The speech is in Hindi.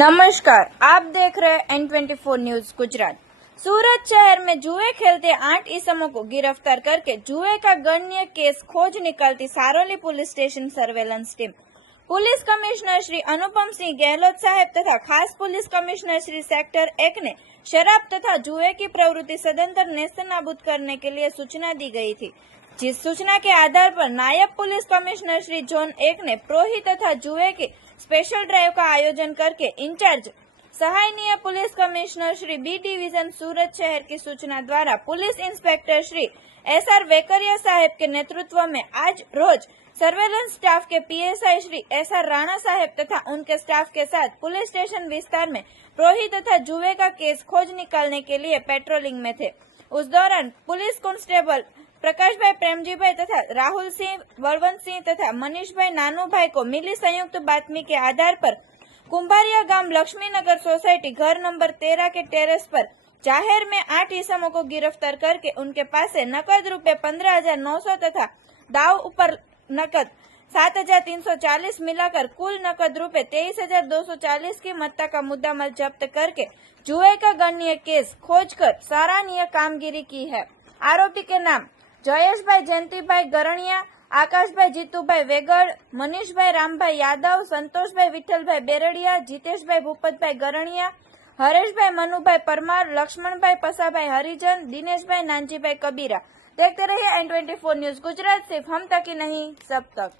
नमस्कार, आप देख रहे हैं N24 न्यूज गुजरात। सूरत शहर में जुए खेलते 8 इसमों को गिरफ्तार करके जुए का गणनीय केस खोज निकालती सारोली police station surveillance team. Police commissioner Shri Anupam Singh Gahlot saheb तथा खास पुलिस कमिश्नर श्री सेक्टर 1 ने शराब तथा जुए की प्रवृत्ति सदंतर नेस्तनाबूद करने के लिए सूचना दी गई थी, जिस सूचना के आधार पर नायब पुलिस कमिश्नर श्री जोन 1 ने प्रोही तथा जुए की स्पेशल ड्राइव का आयोजन करके इंचार्ज सहायनीय police commissioner Shri B division Surat शहर की सूचना द्वारा police inspector Shri SR Vekaria saheb के नेतृत्व में आज रोज सर्वेलेंस स्टाफ के PSI श्री SR राणा साहेब तथा उनके स्टाफ के साथ पुलिस स्टेशन विस्तार में प्रोही तथा जुए का केस खोज निकालने के लिए पेट्रोलिंग में थे। उस दौरान पुलिस कांस्टेबल प्रकाश भाई प्रेमजी भाई तथा राहुल सिंह, बलवंत सिंह तथा मनीष भाई नानू भाई को मिली संयुक्त बातमी के आधार पर कुंभारिया गांव लक्ष्मीनगर सोसाइटी घर नंबर 13 के टेरेस पर जाहिर में 8 इसमों को गिरफ्तार करके उनके पास से नकद रुपए 15,900 तथा दाव ऊपर नकद 7,340 मिलाकर कुल नकद रुपए 23,240 की मत्ता का मुद्दामाल जब्त करके जुए का गणनीय केस खोजकर सराहनीय कामगिरी की है। आरोपी के नाम जयेश भाई जयंती भाई गरणिया, आकाश भाई जीतू भाई वेगड़, मनीष भाई राम भाई यादव, संतोष भाई विठल भाई बेरड़िया, जितेश भाई भूपत भाई गरणिया, हरेश भाई मनु भाई परमार, लक्ष्मण भाई पसा भाई हरिजन, दिनेश भाई नानजी भाई कबीरा। देखते रहिए N24 न्यूज गुजरात, सिर्फ हम तक ही नहीं सब तक।